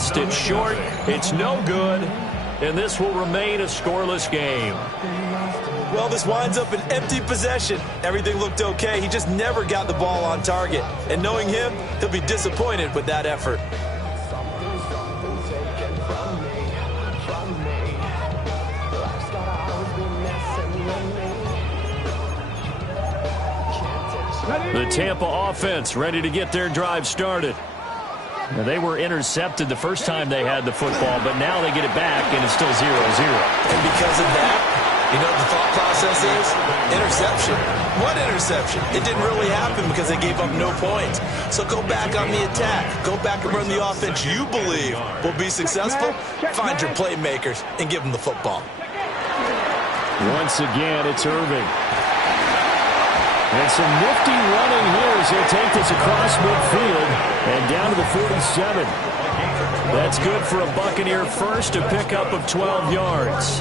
contest. It's short. It's no good. And this will remain a scoreless game. Well, this winds up an empty possession. Everything looked okay. He just never got the ball on target. And knowing him, he'll be disappointed with that effort. The Tampa offense ready to get their drive started. Now, they were intercepted the first time they had the football, but now they get it back, and it's still 0-0. And because of that, you know what the thought process is? Interception. What interception? It didn't really happen because they gave up no points. So go back on the attack. Go back and run the offense you believe will be successful. Find your playmakers and give them the football. Once again, it's Irving. And some nifty running here as he'll take this across midfield and down to the 47. That's good for a Buccaneer first, a pickup of 12 yards.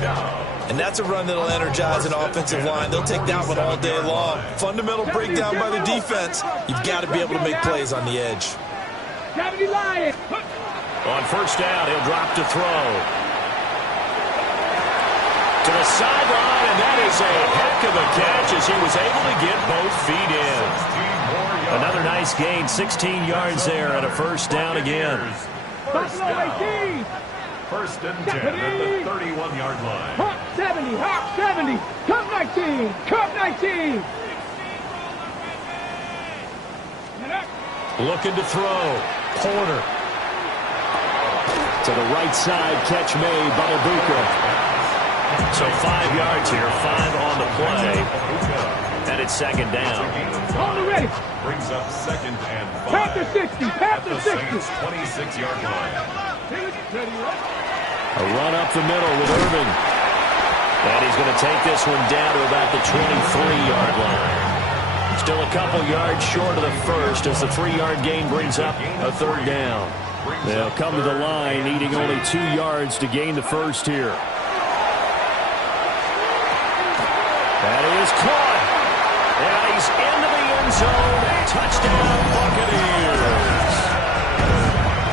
And that's a run that'll energize an offensive line. They'll take that one all day long. Fundamental breakdown by the defense. You've got to be able to make plays on the edge. On first down, he'll drop to throw. To the sideline, and that is a heck of a catch as he was able to get both feet in. Another nice gain, 16 yards there, and a first down again. First and 10 at the 31-yard line. Hawk 70, Hawk 70, Cup 19, Cup 19. Looking to throw. Porter. To the right side, catch made by Ibuka. So 5 yards here, 5 on the play. And it's second down. Already. Brings up second and 5. Past the 60, past the 60. 26-yard line. A run up the middle with Irving. And he's going to take this one down to about the 23-yard line. Still a couple yards short of the first as the 3-yard gain brings up a third down. They'll come to the line needing only 2 yards to gain the first here. That is caught. And he's into the end zone. Touchdown, Buccaneers.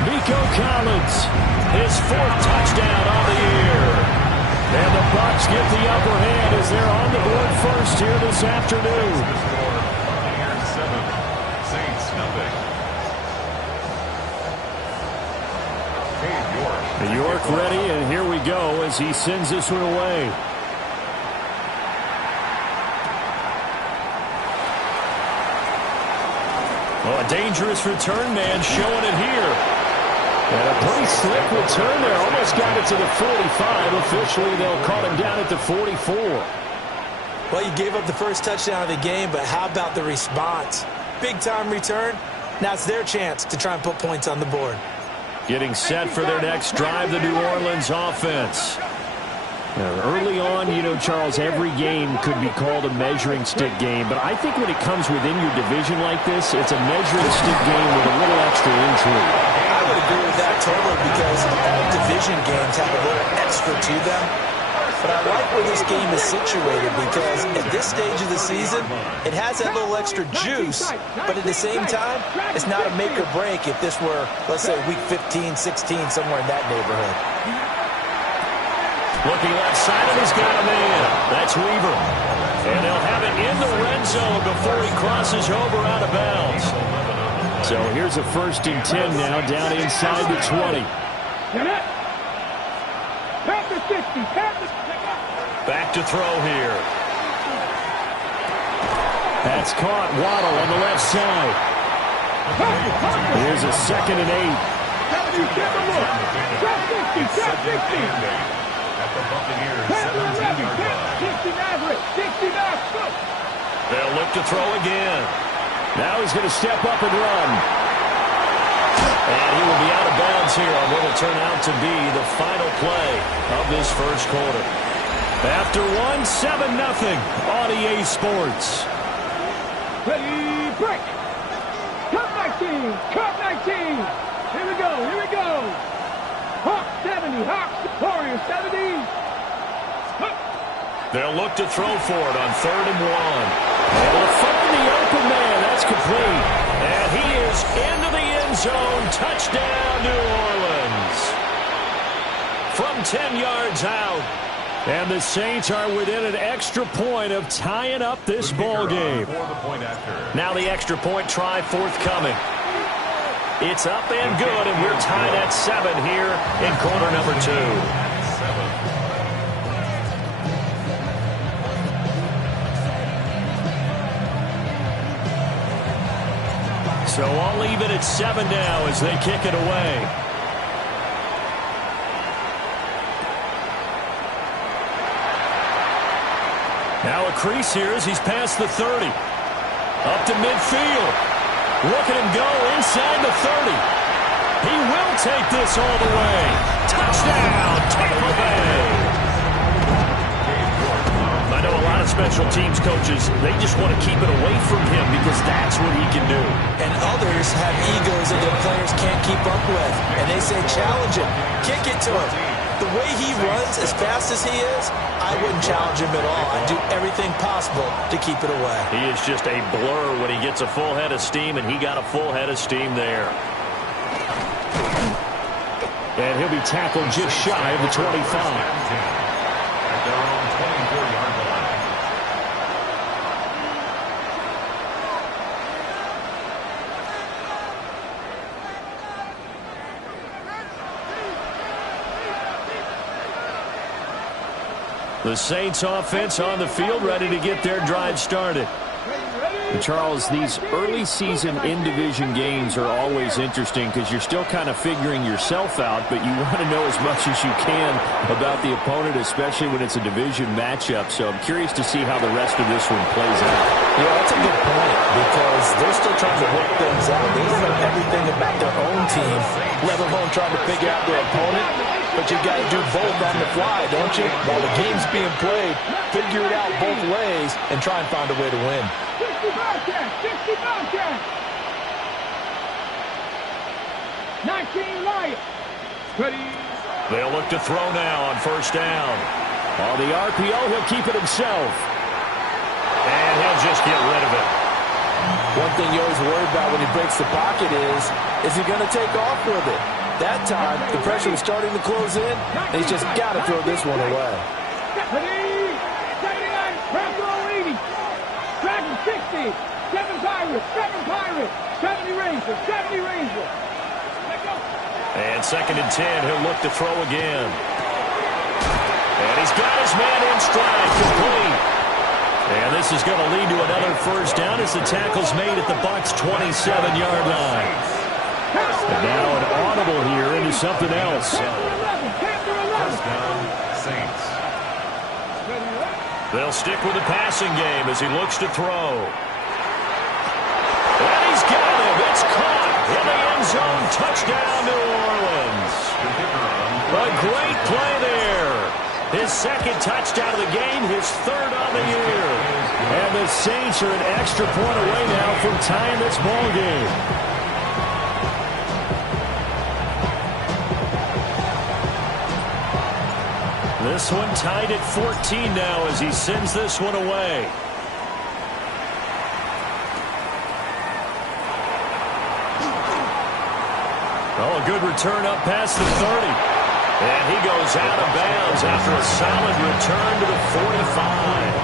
Nico Collins, his 4th touchdown on the year. And the Bucs get the upper hand as they're on the board first here this afternoon. Buccaneers 7, Saints nothing. York ready, and here we go as he sends this one away. Oh, a dangerous return man showing it here. And a pretty slick return there. Almost got it to the 45. Officially, they'll call him down at the 44. Well, you gave up the first touchdown of the game, but how about the response? Big-time return. Now it's their chance to try and put points on the board. Getting set for their next drive, the New Orleans offense. Now, early on, you know, Charles, every game could be called a measuring stick game. But I think when it comes within your division like this, it's a measuring stick game with a little extra intrigue. I would agree with that totally because all division games have a little extra to them. But I like where this game is situated because at this stage of the season, it has that little extra juice. But at the same time, it's not a make or break if this were, let's say, week 15, 16, somewhere in that neighborhood. Looking left side, and he's got a man. That's Weaver. And they'll have it in the red zone before he crosses over out of bounds. So here's a 1st and 10 now, down inside the 20. Back to throw here. That's caught. Waddle on the left side. Here's a 2nd and 8. At the Buccaneers 17-yard line. They'll look to throw again. Now he's going to step up and run. And he will be out of bounds here on what will turn out to be the final play of this first quarter. After one, 7-0 on EA Sports. Ready, break. Cup 19, Cup 19. Here we go, here we go. Hawk 70, Hawks, Warriors 70. They'll look to throw for it on 3rd and 1. And they'll find the open man. That's complete. And he is into the end zone. Touchdown, New Orleans. from 10 yards out. And the Saints are within an extra point of tying up this ball game. Now the extra point try forthcoming. It's up and good, and we're tied at 7 here in quarter number 2. So I'll leave it at 7 now as they kick it away. Now a crease here as he's past the 30. Up to midfield. Look at him go inside the 30. He will take this all the way. Touchdown, Tampa Bay. I know a lot of special teams coaches, they just want to keep it away from him because that's what he can do. And others have egos that their players can't keep up with. And they say, challenge him. Kick it to him. The way he runs as fast as he is, I wouldn't challenge him at all. I'd do everything possible to keep it away. He is just a blur when he gets a full head of steam, and he got a full head of steam there. And he'll be tackled just shy of the 25. At their own 24-yard line. The Saints offense on the field, ready to get their drive started. And Charles, these early season in-division games are always interesting because you're still kind of figuring yourself out, but you want to know as much as you can about the opponent, especially when it's a division matchup. So I'm curious to see how the rest of this one plays out. Yeah, that's a good point because they're still trying to work things out. They don't know everything about their own team, let alone trying to figure out their opponent. But you got to do both on the fly, don't you? While the game's being played, figure it out both ways and try and find a way to win. 60 Bobcats! 60 Bobcats! 19 Lions! Ready? They'll look to throw now on first down. On the RPO, he'll keep it himself. And he'll just get rid of it. One thing you always worry about when he breaks the pocket is he going to take off with it? That time, the pressure was starting to close in, and he's just got to throw this one away. Ready? 79, Rambo 80. Dragon 60. 7 Pirates, 7 Pirates. 70 Rangers, 70 Rangers. Let go. And 2nd and 10, he'll look to throw again. And he's got his man in stride, complete. And this is going to lead to another first down as the tackle's made at the Bucs' 27-yard line. And now an audible here into something else. First down, Saints. They'll stick with the passing game as he looks to throw. And he's got him. It's caught in the end zone. Touchdown, New Orleans. A great play there. His 2nd touchdown of the game, his 3rd on the year. And the Saints are an extra point away now from tying this ball game. This one tied at 14 now as he sends this one away. Oh, a good return up past the 30. And he goes out of bounds after a solid return to the 45.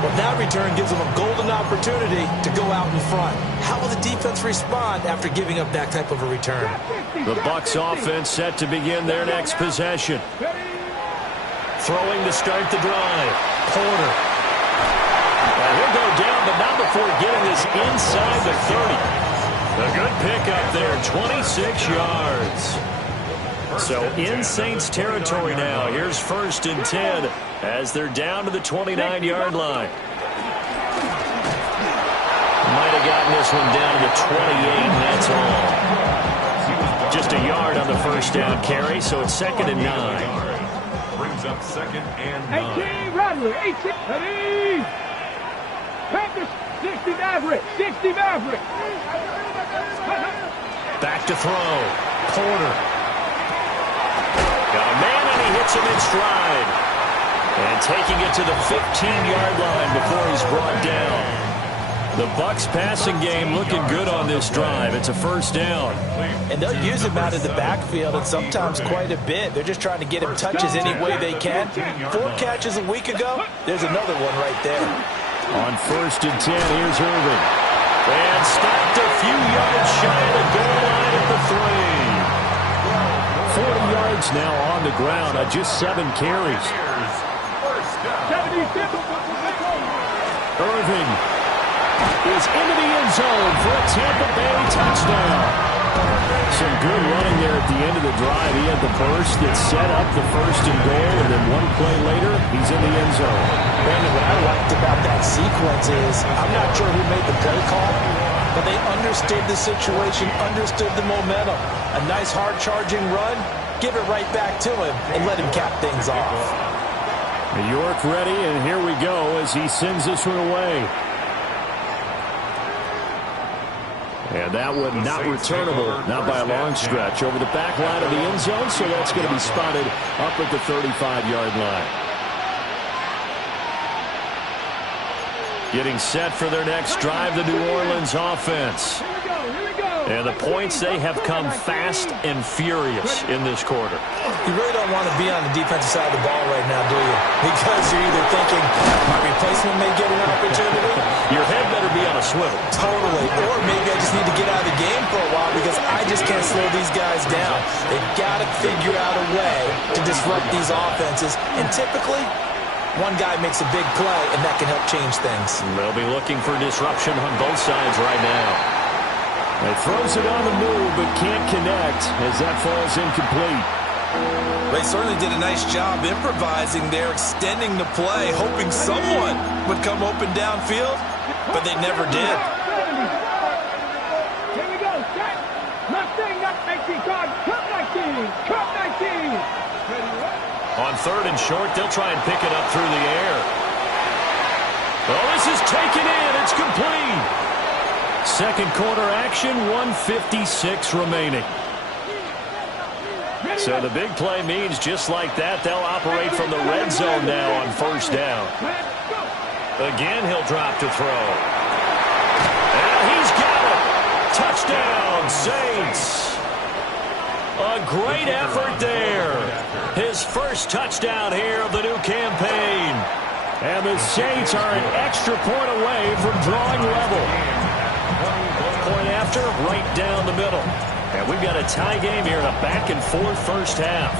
Well, that return gives them a golden opportunity to go out in front. How will the defense respond after giving up that type of a return? The Bucs offense set to begin their next possession. Throwing to start the drive. Porter. And he'll go down, but not before getting this inside the 30. A good pickup there, 26 yards. So in Saints territory now. Here's 1st and 10 as they're down to the 29-yard line. Might have gotten this one down to the 28, and that's all. Just a yard on the first down carry, so it's 2nd and 9. Brings up 2nd and 9. 18 Rattler, 18. Ready? Panthers, 60 Maverick, 60 Maverick. Back to throw. Porter. Got a man, and he hits him in stride. And taking it to the 15-yard line before he's brought down. The Bucs passing game looking good on this drive. It's a first down. And they'll use him out of the backfield, and sometimes quite a bit. They're just trying to get him touches any way they can. 4 catches a week ago. There's another one right there. On 1st and 10, here's Irvin. And stopped a few yards shy of the goal line at the 3. 40 yards now on the ground on just 7 carries. Irvin is into the end zone for a Tampa Bay touchdown. Some good running there at the end of the drive. He had the burst that set up the 1st and goal, and then one play later, he's in the end zone. Brandon, what I liked about that sequence is I'm not sure who made the play call, but they understood the situation, understood the momentum. A nice hard-charging run, give it right back to him, and let him cap things off. York ready, and here we go as he sends this one away. And that one not returnable, not by a long stretch, over the back line of the end zone, so that's going to be spotted up at the 35-yard line. Getting set for their next drive, the New Orleans offense. And the points, they have come fast and furious in this quarter. You really don't want to be on the defensive side of the ball right now, do you? Because you're either thinking, my replacement may get an opportunity. Your head better be on a swivel. Totally. Or maybe I just need to get out of the game for a while because I just can't slow these guys down. They've got to figure out a way to disrupt these offenses. And typically, one guy makes a big play, and that can help change things. They'll be looking for disruption on both sides right now. He throws it on the move, but can't connect as that falls incomplete. They certainly did a nice job improvising there, extending the play, hoping someone would come open downfield, but they never did. Here we go, set. Nothing, not 19, Cut 19, Cut 19. On 3rd and short, they'll try and pick it up through the air. Oh, this is taken in. It's complete. Second quarter action, 1:56 remaining. So the big play means just like that, they'll operate from the red zone now on 1st down. Again, he'll drop to throw. And he's got it. Touchdown, Saints. A great effort there. His first touchdown here of the new campaign. And the Saints are an extra point away from drawing level. Point after, right down the middle. And we've got a tie game here in a back-and-forth first half.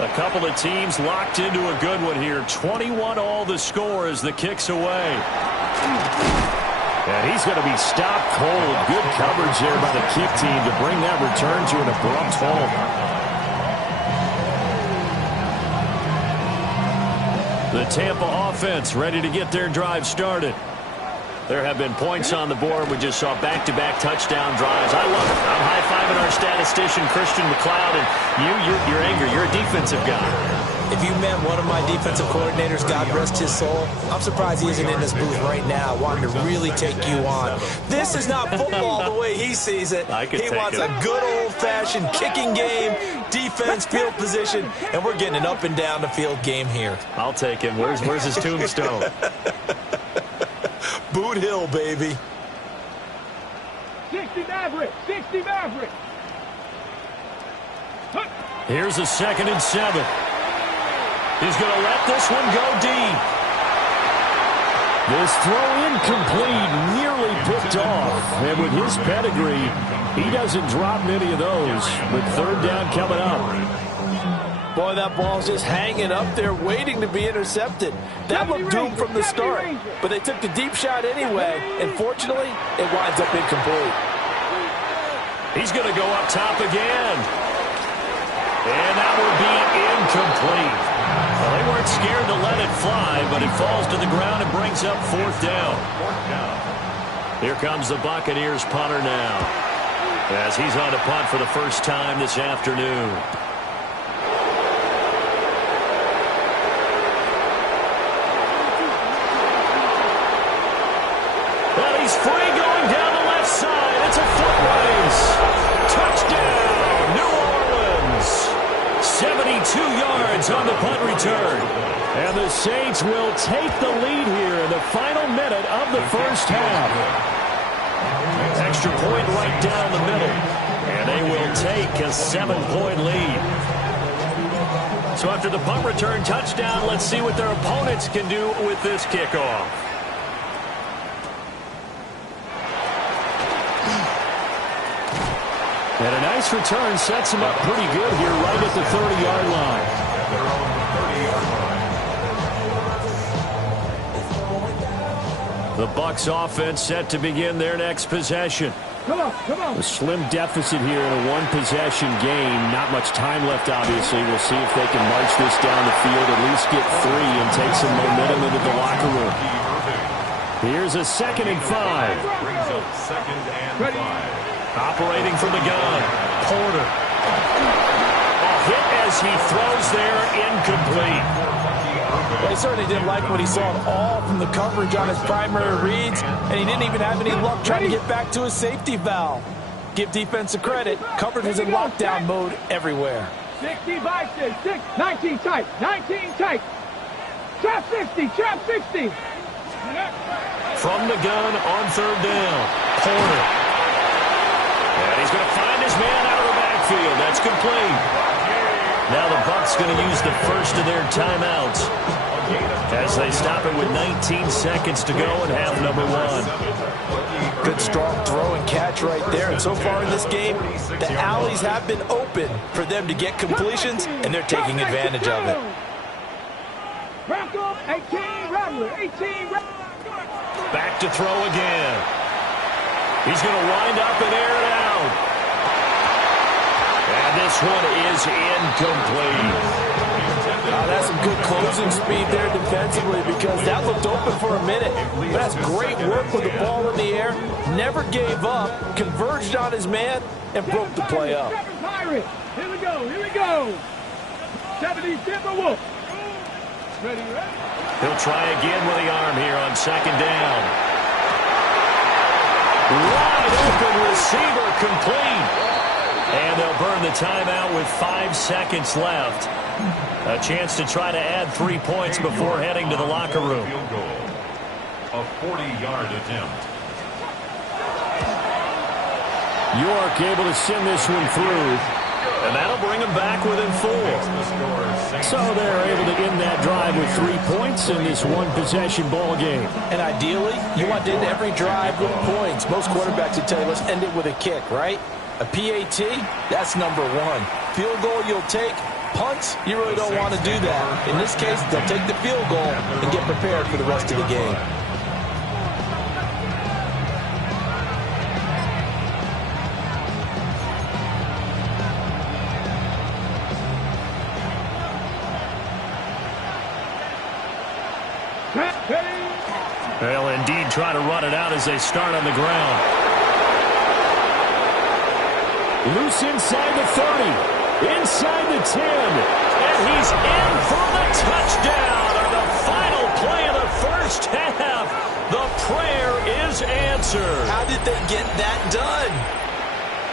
A couple of teams locked into a good one here. 21-all the score as the kick's away. And he's going to be stopped cold. Good coverage there by the kick team to bring that return to an abrupt halt. The Tampa offense ready to get their drive started. There have been points on the board. We just saw back-to-back touchdown drives. I love it. I'm high-fiving our statistician, Christian McLeod, and you're angry. You're a defensive guy. If you met one of my defensive coordinators, God rest his soul, I'm surprised he isn't in this booth right now wanting to really take you on. This is not football the way he sees it. He wants a good old-fashioned kicking game, defense, field position, and we're getting an up-and-down-the-field game here. I'll take him. Where's his tombstone? Boot Hill, baby. 60 Maverick, 60 Maverick. Here's a 2nd and 7. He's going to let this one go deep. This throw incomplete, nearly picked off. And with his pedigree, he doesn't drop many of those. With 3rd down coming up. Boy, that ball's just hanging up there waiting to be intercepted. That looked doomed from the start, but they took the deep shot anyway, and fortunately, it winds up incomplete. He's going to go up top again. And that will be incomplete. Well, they weren't scared to let it fly, but it falls to the ground and brings up 4th down. Here comes the Buccaneers punter now, as he's on to punt for the first time this afternoon. He's free going down the left side. It's a foot race. Touchdown, New Orleans. 72 yards on the punt return. And the Saints will take the lead here in the final minute of the first half. Extra point right down the middle. And they will take a 7-point lead. So after the punt return touchdown, let's see what their opponents can do with this kickoff. And a nice return sets him up pretty good here right at the 30-yard line. The Bucs offense set to begin their next possession. Come on. A slim deficit here in a one-possession game. Not much time left, obviously. We'll see if they can march this down the field, at least get 3 and take some momentum into the locker room. Here's a 2nd and 5. Brings up 2nd and 5. Operating from the gun. Porter. A hit as he throws there, incomplete. Well, he certainly didn't like what he saw at all from the coverage on his primary reads, and he didn't even have any luck trying to get back to his safety valve. Give defense a credit. Coverage was in lockdown mode everywhere. 60 by 6, 19 tight, 19 tight. Trap 60, trap 60. From the gun on 3rd down. Porter. And he's going to find his man out of the backfield. That's complete. Now the Bucs going to use the first of their timeouts as they stop it with 19 seconds to go in half number 1. Good strong throw and catch right there. And so far in this game, the alleys have been open for them to get completions, and they're taking advantage of it. 18 Rattler, 18 Rattler. Back to throw again. He's going to wind up and air it out. And this one is incomplete. That's some good closing speed there defensively, because that looked open for a minute. But that's great work with the ball in the air. Never gave up, converged on his man, and broke the play up. Here we go. 70 Timberwolf. Ready. He'll try again with the arm here on 2nd down. Wide open receiver, complete. And they'll burn the timeout with 5 seconds left. A chance to try to add 3 points before heading to the locker room. Field goal. A 40-yard attempt. York able to send this one through. And that'll bring them back within 4. So they're able to end that drive with 3 points in this one-possession ball game. And ideally, you want to end every drive with points. Most quarterbacks would tell you, let's end it with a kick, right? A PAT, that's number 1. Field goal you'll take. Punts, you really don't want to do that. In this case, they'll take the field goal and get prepared for the rest of the game. They'll indeed try to run it out as they start on the ground. Loose inside the 30, inside the 10, and he's in for the touchdown on the final play of the first half. The prayer is answered. How did they get that done?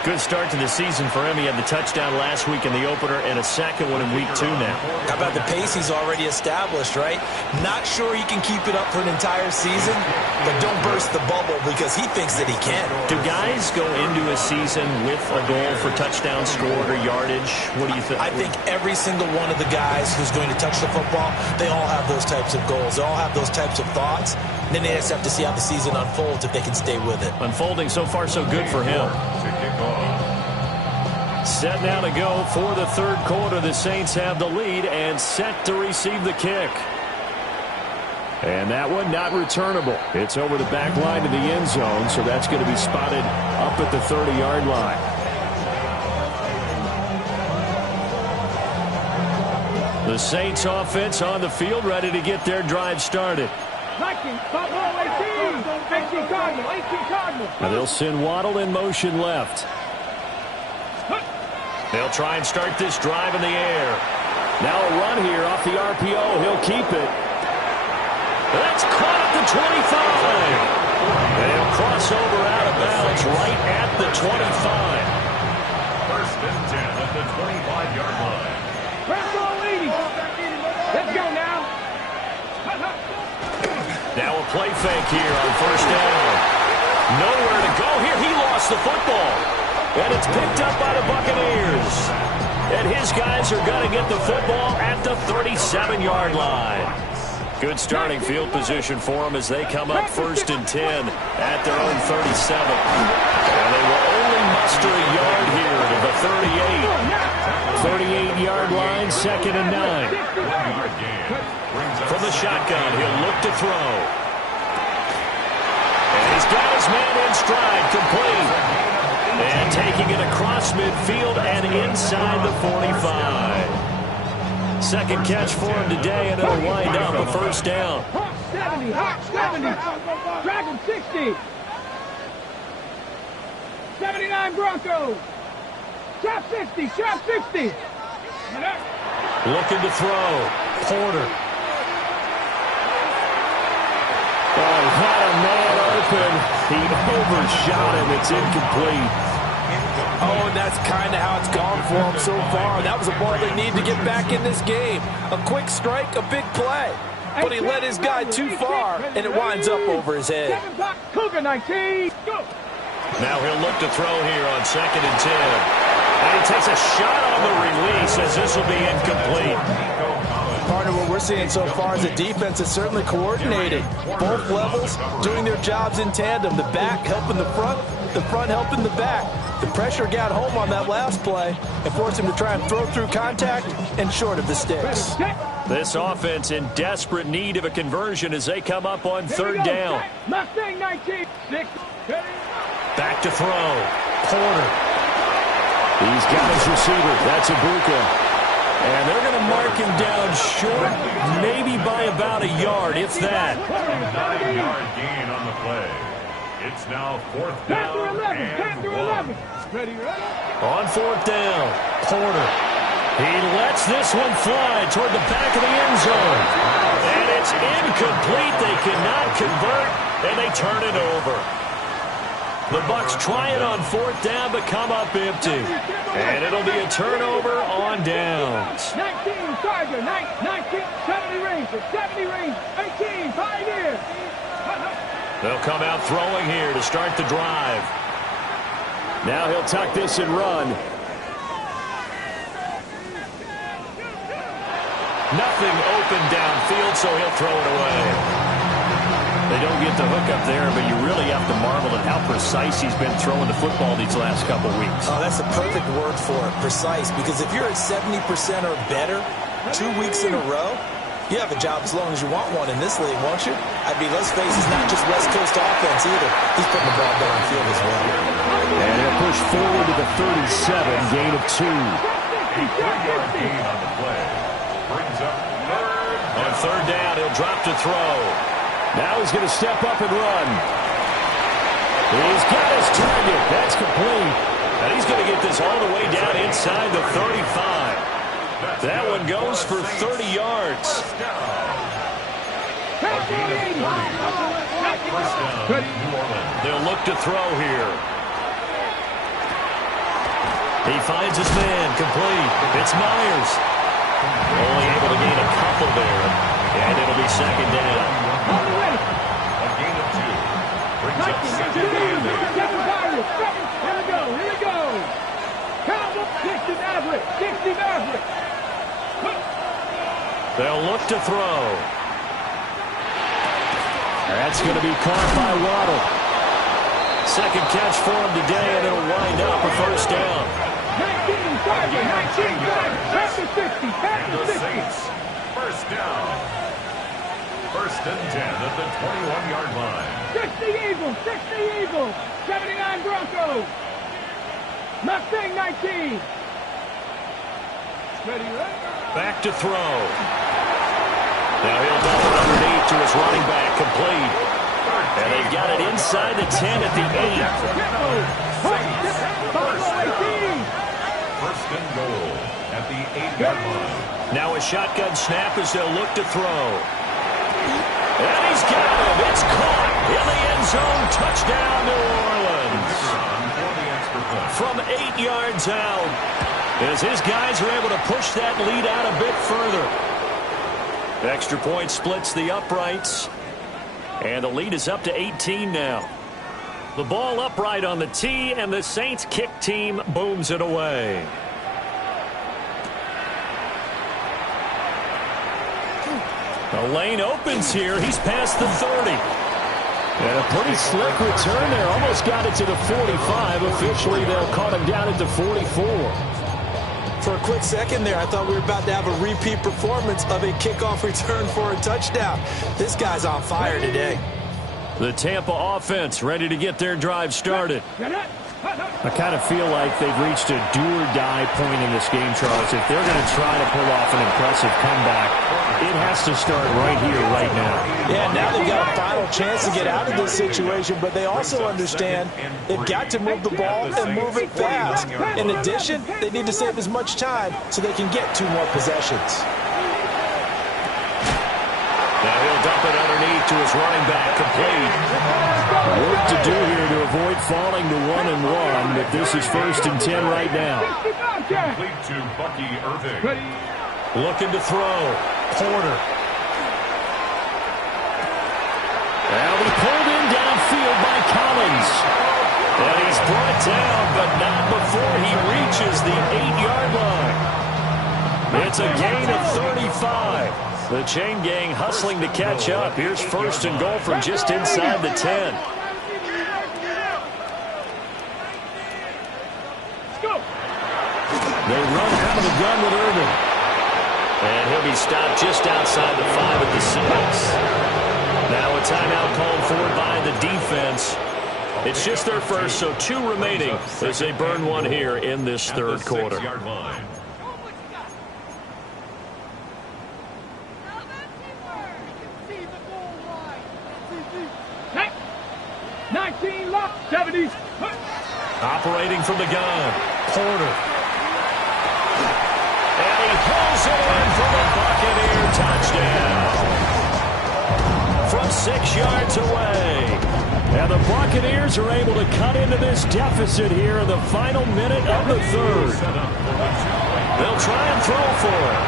Good start to the season for him. He had the touchdown last week in the opener and a second one in week 2 now. How about the pace he's already established, right? Not sure he can keep it up for an entire season, but don't burst the bubble because he thinks that he can. Do guys go into a season with a goal for touchdown scored or yardage? What do you think? I think every single one of the guys who's going to touch the football, they all have those types of goals. They all have those types of thoughts. Then they just have to see how the season unfolds if they can stay with it. Unfolding so far so good for him. Set now to go for the third quarter. The Saints have the lead and set to receive the kick. And that one not returnable. It's over the back line to the end zone, so that's going to be spotted up at the 30-yard line. The Saints offense on the field, ready to get their drive started. 18 Cardinal. Now they'll send Waddle in motion left. They'll try and start this drive in the air. Now a run here off the RPO. He'll keep it. That's caught at the 25. And he'll cross over out of bounds right at the 25. First and 10 at the 25-yard line. Let's go now. play fake here on first down. Nowhere to go here. He lost the football. And it's picked up by the Buccaneers. And his guys are going to get the football at the 37-yard line. Good starting field position for them as they come up 1st and 10 at their own 37. And they will only muster a yard here to the 38. 38-yard line, 2nd and 9. From the shotgun, he'll look to throw. And he's got his man in stride, complete. And taking it across midfield and inside the 45. Second catch for him today, and it'll wind up a first down. Hawk 70, Hawk 70, Dragon 60. 79 Broncos. Shot 60, shot 60. Looking to throw. Porter. Oh, he had a man open. He overshot him. It's incomplete. Oh, and that's kind of how it's gone for him so far. That was a ball they need to get back in this game. A quick strike, a big play. But he led his guy too far, and it winds up over his head. Cougar 19, go. Now he'll look to throw here on 2nd and 10. And he takes a shot on the release as this will be incomplete. Partner, what we're seeing so far is the defense is certainly coordinated. Both levels doing their jobs in tandem. The back helping the front helping the back. The pressure got home on that last play and forced him to try and throw through contact and short of the sticks. This offense in desperate need of a conversion as they come up on 3rd down. Mustang 19, 6. Back to throw. Porter. He's got his receiver. That's Ibuka. And they're going to mark him down short, maybe by about a yard, if that. 9-yard gain on the play. It's now 4th down and 1. Ready, ready. On 4th down, Porter. He lets this one fly toward the back of the end zone. And it's incomplete. They cannot convert, and they turn it over. The Bucs try it on 4th down, but come up empty. And it'll be a turnover on downs. 19, Tiger, 19, 70 Ranger, 70 Ranger, 18, Pioneer. They'll come out throwing here to start the drive. Now he'll tuck this and run. Nothing open downfield, so he'll throw it away. They don't get the hook up there, but you really have to marvel at how precise he's been throwing the football these last couple weeks. Oh, that's the perfect word for it, precise, because if you're at 70% or better 2 weeks in a row, you have a job as long as you want one in this league, won't you? I mean, let's face it, it's not just West Coast offense either. He's putting the ball downfield as well. And he'll push forward to the 37, gain of 2. 3-yard gain on the play. Brings up 3rd. On 3rd down, he'll drop to throw. Now he's going to step up and run. He's got his target. That's complete. And he's going to get this all the way down inside the 35. That one goes for 30 yards. They'll look to throw here. He finds his man, complete. It's Myers. Only able to gain a couple there. And it'll be 2nd down. A gain of 2. Brings up 2nd and 8. Here we go. Count 60 Maverick, 60 Maverick. They'll look to throw. That's going to be caught by Waddle. 2nd catch for him today, and it'll wind up a 1st down. 19 Tiger, 19 Tiger, back to 60, back And to the 60. Saints, 1st down. 1st and 10 at the 21-yard line. 60 Eagles, 79 Broncos. Mustang 19. Ready, ready? Back to throw. Now he'll double underneath to his running back, complete. And they've got it inside the 10 at the 8. 1st and goal at the 8-yard line. Now a shotgun snap as they'll look to throw. And he's got him. It's caught in the end zone. Touchdown, New Orleans. From 8 yards out, as his guys are able to push that lead out a bit further. Extra point splits the uprights. And the lead is up to 18 now. The ball upright on the tee, and the Saints kick team booms it away. The lane opens here. He's past the 30. And a pretty slick return there. Almost got it to the 45. Officially, they'll call him down at the 44. For a quick second there, I thought we were about to have a repeat performance of a kickoff return for a touchdown. This guy's on fire today. The Tampa offense ready to get their drive started. I kind of feel like they've reached a do-or-die point in this game, Charles. If they're going to try to pull off an impressive comeback, it has to start right here, right now. Yeah, now they've got a final chance to get out of this situation, but they also understand they've got to move the ball and move it fast. In addition, they need to save as much time so they can get 2 more possessions. Now he'll dump it underneath to his running back, complete. Work to do here to avoid falling to 1-1, but this is 1st and 10 right now. Complete to Bucky Irving. Looking to throw. Porter. Now he pulled in downfield by Collins. And he's brought down, but not before he reaches the 8-yard line. It's a gain of 35. The chain gang hustling to catch up. Here's 1st and goal from just inside the 10. They run out of the gun with Irving. And he'll be stopped just outside the 5 at the 6. Now a timeout called for by the defense. It's just their first, so 2 remaining as they burn one here in this 3rd quarter. 6-yard line. 19 lock, 70s. Operating from the gun, Porter. And he pulls it in for the Buccaneer touchdown. From 6 yards away. And the Buccaneers are able to cut into this deficit here in the final minute of the 3rd. They'll try and throw for it.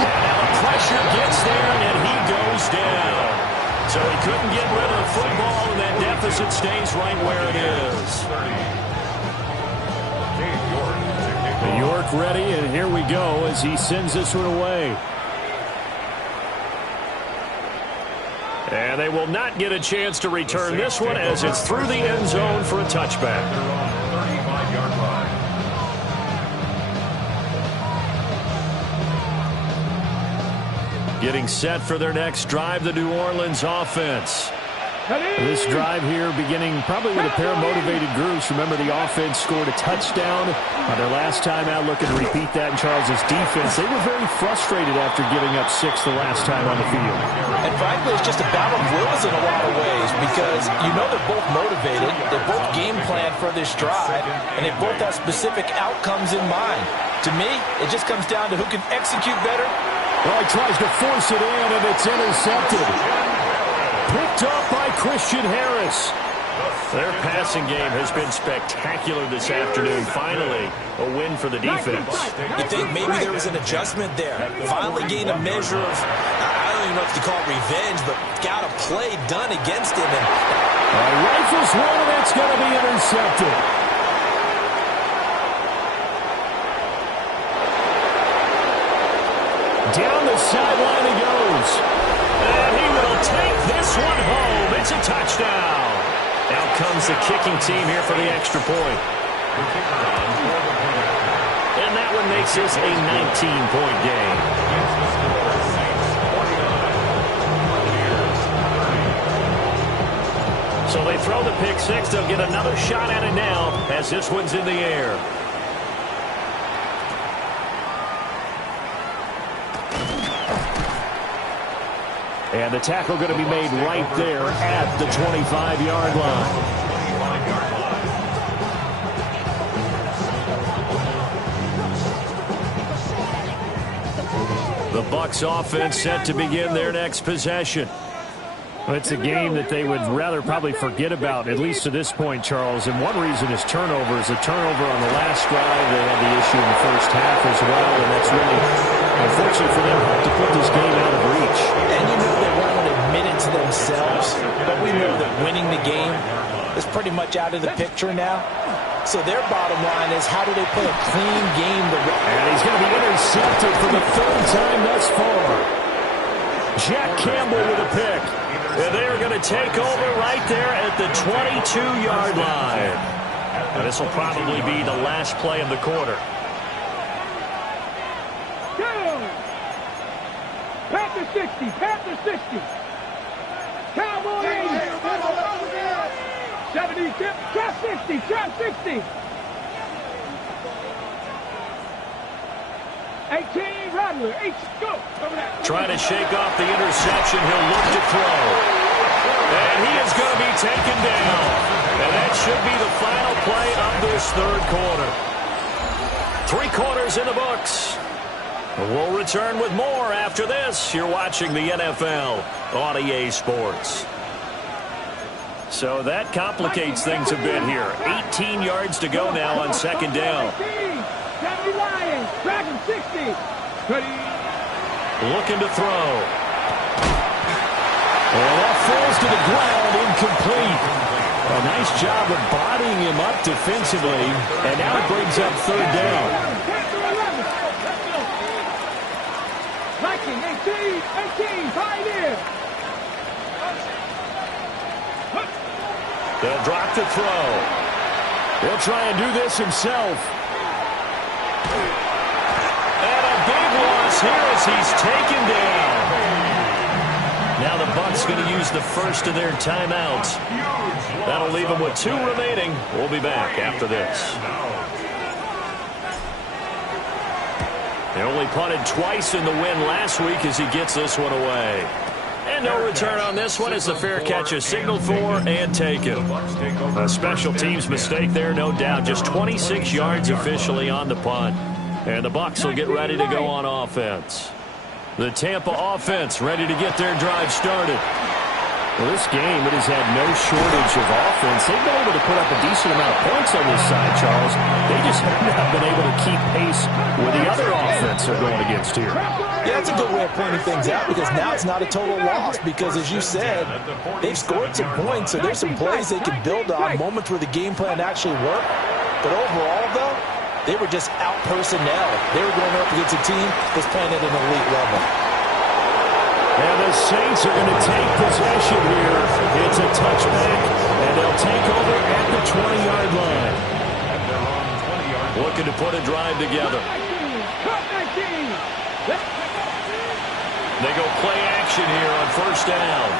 And now the pressure gets there, and he goes down. So he couldn't get rid of the football, and that deficit stays right where it is. York ready, and here we go as he sends this one away. And they will not get a chance to return this one as it's through the end zone for a touchback. Getting set for their next drive, the New Orleans offense. This drive here beginning probably with a pair of motivated groups. Remember, the offense scored a touchdown on their last time out, looking to repeat that in Charles's defense. They were very frustrated after giving up 6 the last time on the field. And frankly, it's just a battle of wills in a lot of ways because you know they're both motivated, they're both game planned for this drive, and they both have specific outcomes in mind. To me, it just comes down to who can execute better. Well, he tries to force it in, and it's intercepted. Picked up by Christian Harris. Their passing game has been spectacular this afternoon. Finally, a win for the defense. You think maybe there was an adjustment there. Finally gained a measure of, I don't even know if you call it revenge, but got a play done against him. And rifles one, and it's going to be intercepted. Down the sideline he goes. And he will take this one home. It's a touchdown. Out comes the kicking team here for the extra point. And that one makes this a 19-point game. So they throw the pick 6. They'll get another shot at it now as this one's in the air. And the tackle going to be made right there at the 25-yard line. The Bucs offense set to begin their next possession. It's a game that they would rather probably forget about, at least to this point, Charles. And one reason is turnovers. A turnover on the last drive. They had the issue in the first half as well. And that's really, unfortunately for them, to put this game out of reach. And you know they won't admit it points themselves, but we know that winning the game is pretty much out of the picture now. So their bottom line is, how do they play a clean game? And he's going to be intercepted for the third time thus far. Jack Campbell with a pick. And they're going to take over right there at the 22-yard line. And this will probably be the last play of the quarter. Panther 60, Panther 60. Cowboy 80. 70, trap 60, trap 60. 18, Rattler, 8, go. Trying to shake off the interception. He'll look to throw. And he is going to be taken down. And that should be the final play of this third quarter. 3 quarters in the books. We'll return with more after this. You're watching the NFL on EA Sports. So that complicates things a bit here. 18 yards to go now on second down. 70 Lions, Dragon 60. Looking to throw. And that falls to the ground, incomplete. A nice job of bodying him up defensively. And now it brings up third down. 18, Pioneer. They'll drop to throw. He'll try and do this himself. And a big loss here as he's taken down. Now the Bucs going to use the first of their timeouts. That'll leave them with 2 remaining. We'll be back after this. They only punted twice in the win last week as he gets this one away. And no return on this one as the fair catch is signaled for and taken. A special teams mistake there, no doubt. Just 26 yards officially on the punt. And the Bucs will get ready to go on offense. The Tampa offense ready to get their drive started. Well, this game, it has had no shortage of offense. They've been able to put up a decent amount of points on this side, Charles. They just have not been able to keep pace with the other offense they're going against here. Yeah, that's a good way of pointing things out, because now it's not a total loss, because as you said, they've scored some points, so there's some plays they can build on, moments where the game plan actually worked. But overall, though, they were just out personnel. They were going up against a team that's playing at an elite level. And the Saints are going to take possession here. It's a touchback, and they'll take over at the 20-yard line. Looking to put a drive together. They go play action here on first down.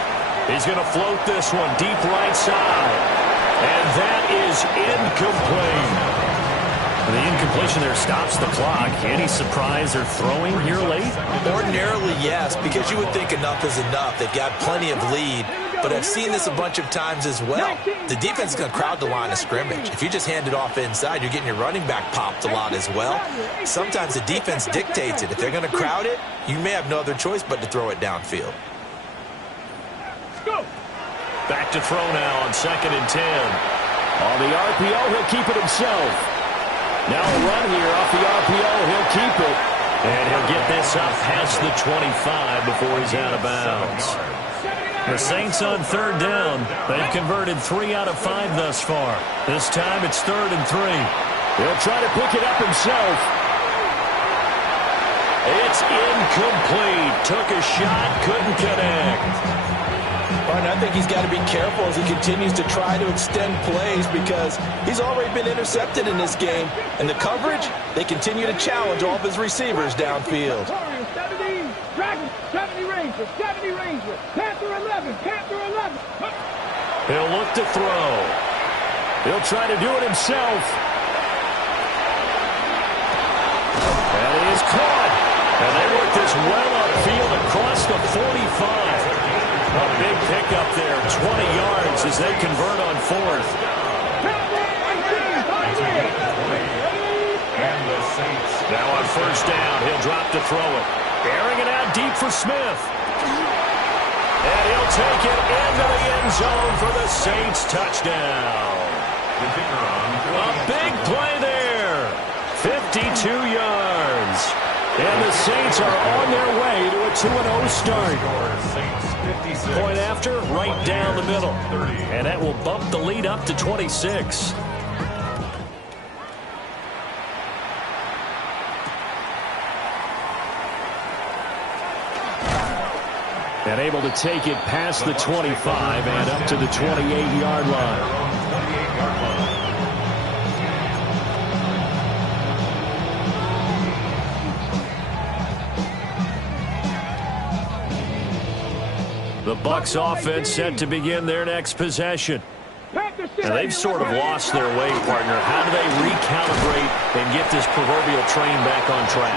He's going to float this one deep right side. And that is incomplete. The incompletion there stops the clock. Any surprise they're throwing here late? Ordinarily, yes, because you would think enough is enough. They've got plenty of lead, but I've seen this a bunch of times as well. The defense is going to crowd the line of scrimmage. If you just hand it off inside, you're getting your running back popped a lot as well. Sometimes the defense dictates it. If they're going to crowd it, you may have no other choice but to throw it downfield. Back to throw now on 2nd and 10. On the RPO, he'll keep it himself. Now a run here off the RPO. He'll keep it. And he'll get this up past the 25 before he's out of bounds. The Saints on third down. They've converted 3 out of 5 thus far. This time it's 3rd and 3. He'll try to pick it up himself. It's incomplete. Took a shot, couldn't connect. And I think he's got to be careful as he continues to try to extend plays, because he's already been intercepted in this game. And the coverage, they continue to challenge all of his receivers downfield. 70, Dragon, 70 Ranger, 70 Ranger, Panther 11, Panther 11. He'll look to throw. He'll try to do it himself. And he is caught. And they work this well upfield across the 45. A big pickup there, 20 yards as they convert on 4th. Now on first down, he'll drop to throw it. Airing it out deep for Smith. And he'll take it into the end zone for the Saints touchdown. A big play there. 52 yards. And the Saints are on their way to a 2-0 start. Point after, right down the middle. And that will bump the lead up to 26. And able to take it past the 25 and up to the 28-yard line. The Bucs offense set to begin their next possession. And they've sort of lost their way, partner. How do they recalibrate and get this proverbial train back on track?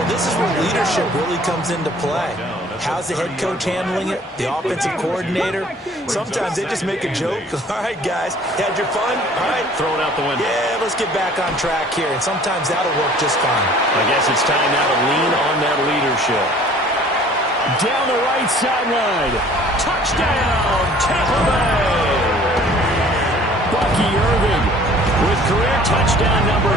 Well, this is where leadership really comes into play. How's the head coach handling it? The offensive coordinator? Sometimes they just make a joke. All right, guys, had your fun? All right. Throw it out the window. Yeah, let's get back on track here. And sometimes that'll work just fine. I guess it's time now to lean on that leadership. Down the right sideline. Touchdown, Tampa Bay. Bucky Irving with career touchdown number 94.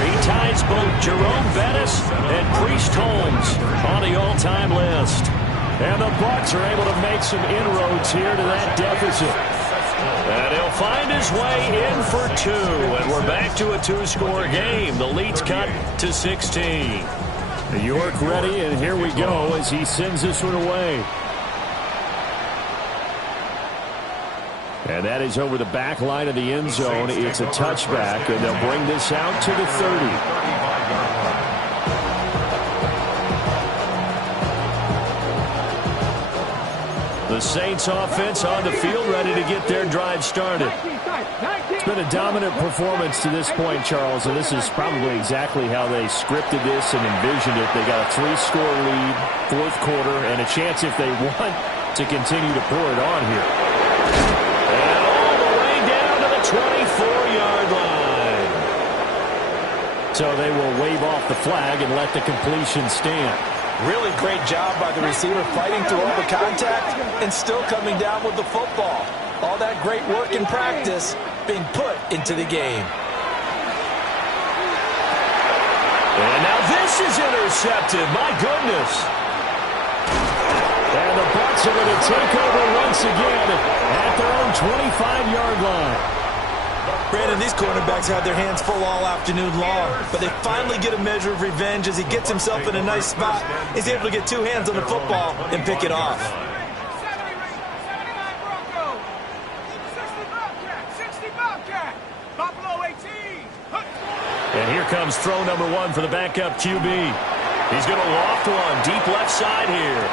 He ties both Jerome Bettis and Priest Holmes on the all-time list. And the Bucs are able to make some inroads here to that deficit. And he'll find his way in for two. And we're back to a two-score game. The lead's cut to 16. York ready, and here we go as he sends this one away. And that is over the back line of the end zone. It's a touchback, and they'll bring this out to the 30. The Saints offense on the field, ready to get their drive started. It's been a dominant performance to this point, Charles, and this is probably exactly how they scripted this and envisioned it. They got a 3-score lead, fourth quarter, and a chance if they want to continue to pour it on here. And all the way down to the 24-yard line. So they will wave off the flag and let the completion stand. Really great job by the receiver fighting through all the contact and still coming down with the football. All that great work in practice being put into the game. And now this is intercepted. My goodness. And the Bucs are going to take over once again at their own 25-yard line. Brandon, these cornerbacks had their hands full all afternoon long, but they finally get a measure of revenge as he gets himself in a nice spot. He's able to get two hands on the football and pick it off. And here comes throw number one for the backup QB. He's going to loft one deep left side here.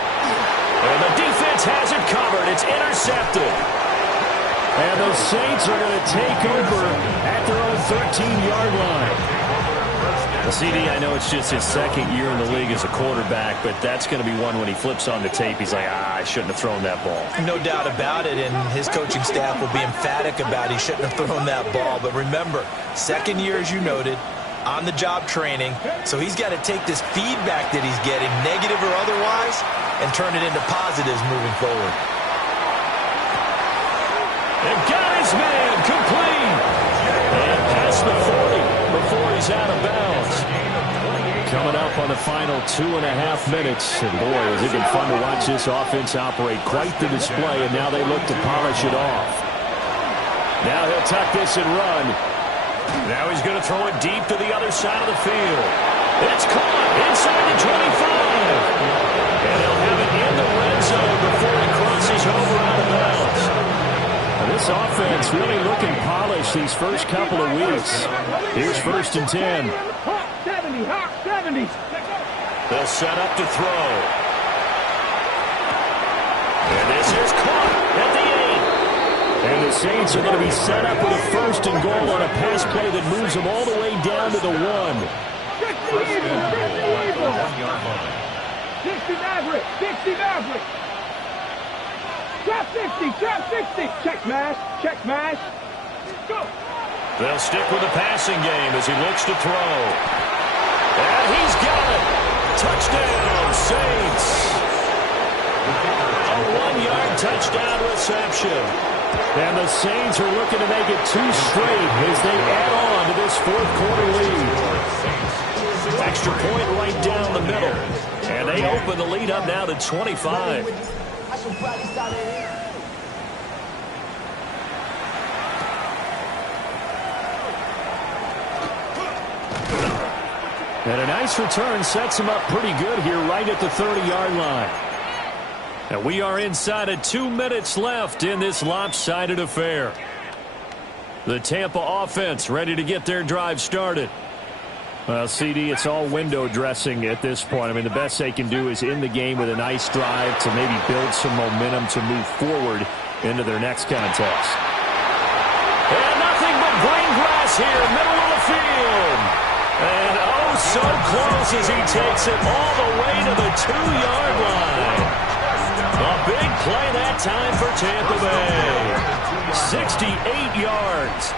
And the defense has it covered. It's intercepted. And the Saints are going to take over at their own 13-yard line. Well, CD, I know it's just his second year in the league as a quarterback, but that's going to be one when he flips on the tape. He's like, I shouldn't have thrown that ball. No doubt about it, and his coaching staff will be emphatic about he shouldn't have thrown that ball. But remember, second year, as you noted, on-the-job training, so he's got to take this feedback that he's getting, negative or otherwise, and turn it into positives moving forward. And got his man complete. And past the 40 before he's out of bounds. Coming up on the final 2.5 minutes. And boy, has it been fun to watch this offense operate. Quite the display, and now they look to polish it off. Now he'll tuck this and run. Now he's going to throw it deep to the other side of the field. It's caught inside the 25. And he'll have it in the red zone before he crosses over out of bounds. This offense really looking polished these first couple of weeks. Here's 1st and 10. Hawk 70, Hawk 70. They'll set up to throw. And this is caught at the 8. And the Saints are going to be set up with a 1st and goal on a pass play that moves them all the way down to the 1. 60 Maverick, 60 Maverick. Trap 60, trap 60. Check mash. Go. They'll stick with the passing game as he looks to throw. And he's got it. Touchdown, Saints. A 1-yard touchdown reception. And the Saints are looking to make it 2 straight as they add on to this fourth quarter lead. Extra point right down the middle. And they open the lead up now to 25. And a nice return sets him up pretty good here right at the 30-yard line. And we are inside of 2 minutes left in this lopsided affair. The Tampa offense ready to get their drive started. Well, CD, it's all window dressing at this point. I mean, the best they can do is in the game with a nice drive to maybe build some momentum to move forward into their next contest. And nothing but green grass here, middle of the field. And oh, so close as he takes it all the way to the 2-yard line. A big play that time for Tampa Bay. 68 yards.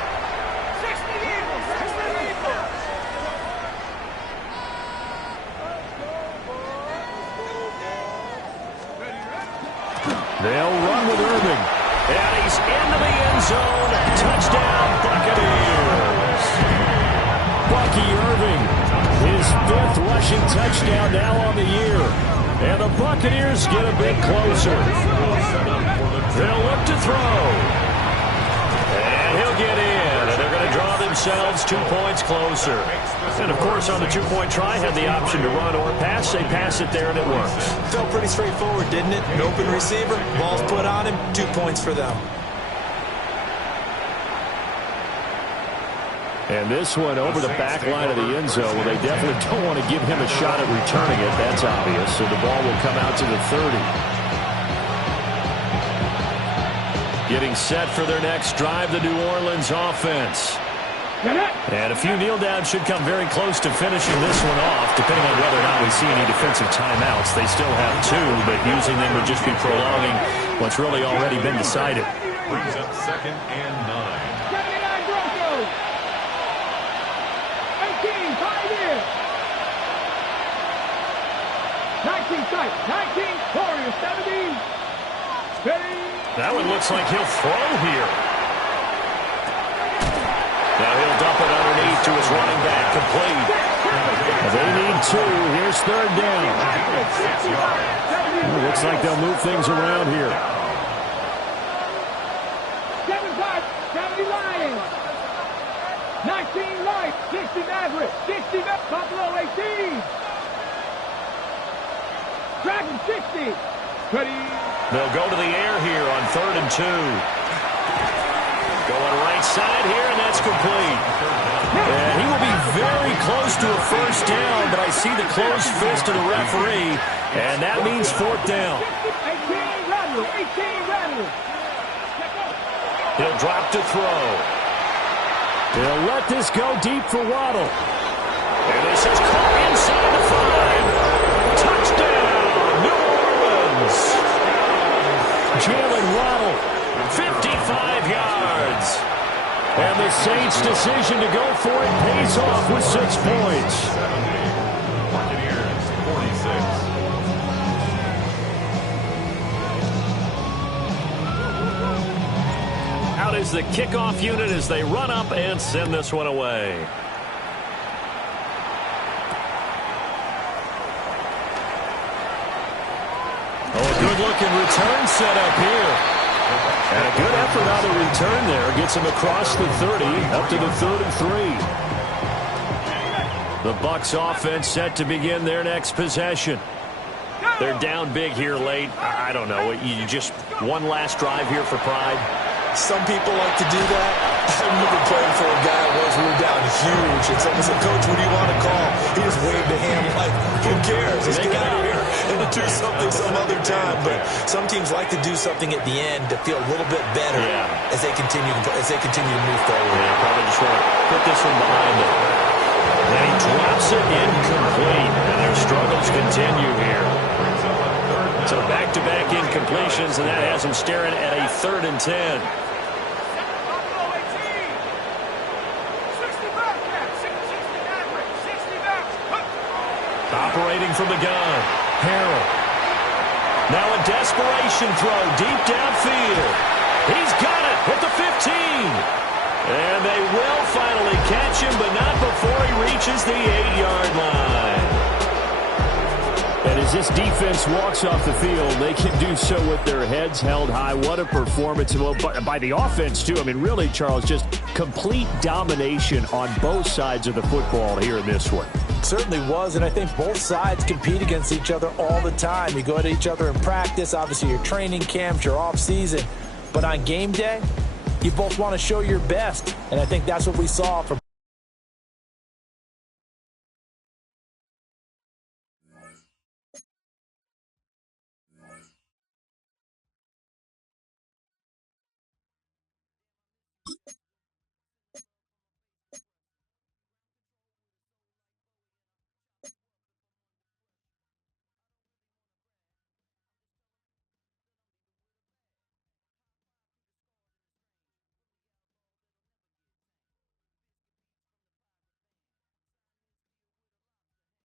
They'll run with Irving. And he's into the end zone. Touchdown, Buccaneers. Bucky Irving, his 5th rushing touchdown now on the year. And the Buccaneers get a bit closer. They'll look to throw. And he'll get in. And they're going to draw themselves 2 points closer. And, of course, on the 2-point try, had the option to run or pass. They pass it there, and it works. Felt pretty straightforward, didn't it? An open receiver, ball's put on him, 2 points for them. And this one over the back line of the end zone. Well, they definitely don't want to give him a shot at returning it. That's obvious. So the ball will come out to the 30. Getting set for their next drive, the New Orleans offense. And a few kneel downs should come very close to finishing this one off, depending on whether or not we see any defensive timeouts. They still have 2, but using them would just be prolonging what's really already been decided. Brings up 2nd and 9. 79 Broncos. 18, Pioneers. 19, Sight. 19, Warriors. 17. That one looks like he'll throw here. Now he'll dump it underneath to his running back, complete. They need 2. Here's 3rd down. Well, looks like they'll move things around here. 7-5, 70 Lions. 19 Lions, 60 Maverick, 60 Buffalo 18. Dragon 60. Ready. They'll go to the air here on 3rd and 2. Going right side here, and that's complete. And he will be very close to a 1st down, but I see the closed fist of the referee, and that means 4th down. 18 Rattle, 18 Rattle. He'll drop to throw. He'll let this go deep for Waddle. And this is caught inside the 5. Touchdown, New Orleans. Jalen Waddle, 55 yards. And the Saints' decision to go for it pays off with 6 points. Buccaneers 46. Out is the kickoff unit as they run up and send this one away. Oh, a good-looking return set up here. And a good effort on the return there. Gets him across the 30, up to the 3rd and 3. The Bucs offense set to begin their next possession. They're down big here late. I don't know. You just one last drive here for pride. Some people like to do that. I remember playing for a guy once. We were down huge. And someone said, "Coach, what do you want to call?" He just waved a hand like, who cares? Let's get out of here and do something some other time. But some teams like to do something at the end to feel a little bit better as they continue to move forward. Yeah, probably just want to put this one behind them. And he drops it incomplete. And their struggles continue here. So back-to-back incompletions, and that has him staring at a 3rd and 10. Operating from the gun, Harrell. Now a desperation throw deep downfield. He's got it at the 15. And they will finally catch him, but not before he reaches the 8-yard line. And as this defense walks off the field, they can do so with their heads held high. What a performance by the offense, too. I mean, really, Charles, just complete domination on both sides of the football here in this one. Certainly was, and I think both sides compete against each other all the time. You go at each other in practice, obviously your training camps, your off-season. But on game day, you both want to show your best, and I think that's what we saw from